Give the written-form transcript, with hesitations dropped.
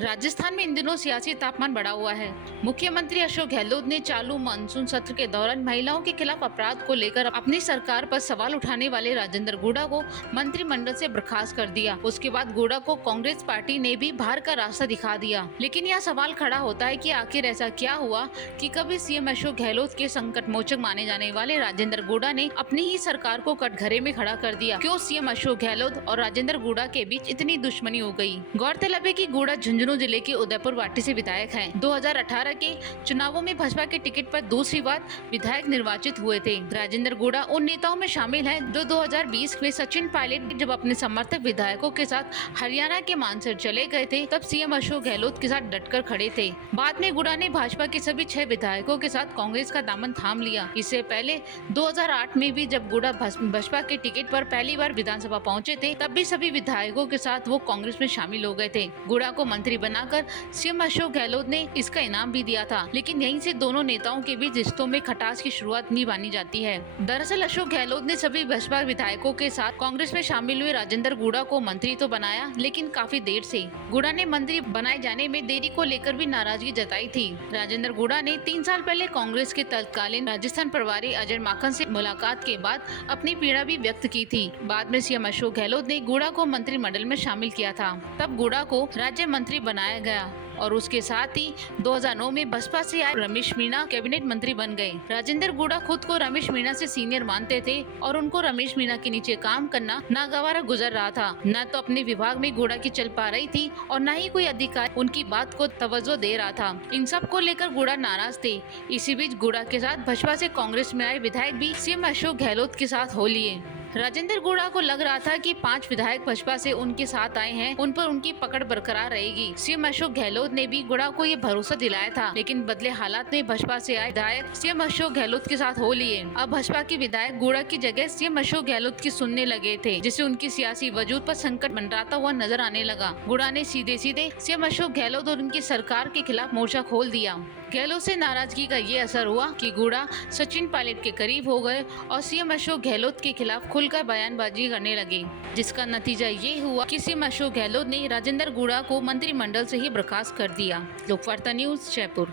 राजस्थान में इन दिनों सियासी तापमान बढ़ा हुआ है। मुख्यमंत्री अशोक गहलोत ने चालू मानसून सत्र के दौरान महिलाओं के खिलाफ अपराध को लेकर अपनी सरकार पर सवाल उठाने वाले राजेंद्र गुड़ा को मंत्रिमंडल से बर्खास्त कर दिया। उसके बाद गुड़ा को कांग्रेस पार्टी ने भी बाहर का रास्ता दिखा दिया। लेकिन यह सवाल खड़ा होता है कि आखिर ऐसा क्या हुआ कि कभी सीएम अशोक गहलोत के संकट मोचक माने जाने वाले राजेंद्र गुड़ा ने अपनी ही सरकार को कटघरे में खड़ा कर दिया। क्यों सीएम अशोक गहलोत और राजेंद्र गुड़ा के बीच इतनी दुश्मनी हो गई? गौरतलब है कि गुड़ा झुंझुनू जिले के उदयपुर वाटी से विधायक हैं। 2018 के चुनावों में भाजपा के टिकट पर दूसरी बार विधायक निर्वाचित हुए थे। राजेंद्र गुड़ा उन नेताओं में शामिल हैं जो 2020 में सचिन पायलट जब अपने समर्थक विधायकों के साथ हरियाणा के मानसर चले गए थे, तब सीएम अशोक गहलोत के साथ डटकर खड़े थे। बाद में गुड़ा ने भाजपा के सभी 6 विधायकों के साथ कांग्रेस का दामन थाम लिया। इससे पहले 2008 में भी जब गुड़ा भाजपा के टिकट पर पहली बार विधानसभा पहुंचे थे, तब भी सभी विधायकों के साथ वो कांग्रेस में शामिल हो गए थे। गुड़ा को मंत्री बनाकर सीएम अशोक गहलोत ने इसका इनाम भी दिया था। लेकिन यहीं से दोनों नेताओं के बीच रिश्तों में खटास की शुरुआत नहीं मानी जाती है। दरअसल अशोक गहलोत ने सभी भाजपा विधायकों के साथ कांग्रेस में शामिल हुए राजेंद्र गुड़ा को मंत्री तो बनाया, लेकिन काफी देर से। गुड़ा ने मंत्री बनाए जाने में देरी को लेकर भी नाराजगी जताई थी। राजेंद्र गुड़ा ने 3 साल पहले कांग्रेस के तत्कालीन राजस्थान प्रभारी अजय माकन से मुलाकात के बाद अपनी पीड़ा भी व्यक्त की थी। बाद में सीएम अशोक गहलोत ने गुड़ा को मंत्रिमंडल में शामिल किया था। तब गुड़ा को राज्य मंत्री बनाया गया और उसके साथ ही 2009 में बसपा से आए रमेश मीणा कैबिनेट मंत्री बन गए। राजेंद्र गुड़ा खुद को रमेश मीणा से सीनियर मानते थे और उनको रमेश मीणा के नीचे काम करना नागवारा गुजर रहा था। न तो अपने विभाग में गुड़ा की चल पा रही थी और न ही कोई अधिकारी उनकी बात को तवज्जो दे रहा था। इन सब को लेकर गुड़ा नाराज थे। इसी बीच गुड़ा के साथ भाजपा से कांग्रेस में आए विधायक भी सीएम अशोक गहलोत के साथ हो लिए। राजेंद्र गुड़ा को लग रहा था कि 5 विधायक भाजपा से उनके साथ आए हैं, उन पर उनकी पकड़ बरकरार रहेगी। सीएम अशोक गहलोत ने भी गुड़ा को ये भरोसा दिलाया था, लेकिन बदले हालात में भाजपा से आए विधायक सीएम अशोक गहलोत के साथ हो लिए। अब भाजपा के विधायक गुड़ा की जगह सीएम अशोक गहलोत की सुनने लगे थे, जिससे उनकी सियासी वजूद पर संकट मंडराता हुआ नजर आने लगा। गुड़ा ने सीधे सीधे सीएम अशोक गहलोत और उनकी सरकार के खिलाफ मोर्चा खोल दिया। गहलोत से नाराजगी का ये असर हुआ कि गुड़ा सचिन पायलट के करीब हो गए और सीएम अशोक गहलोत के खिलाफ खुलकर बयानबाजी करने लगे, जिसका नतीजा ये हुआ कि सीएम अशोक गहलोत ने राजेंद्र गुड़ा को मंत्रिमंडल से ही बर्खास्त कर दिया। लोकवार्ता न्यूज, जयपुर।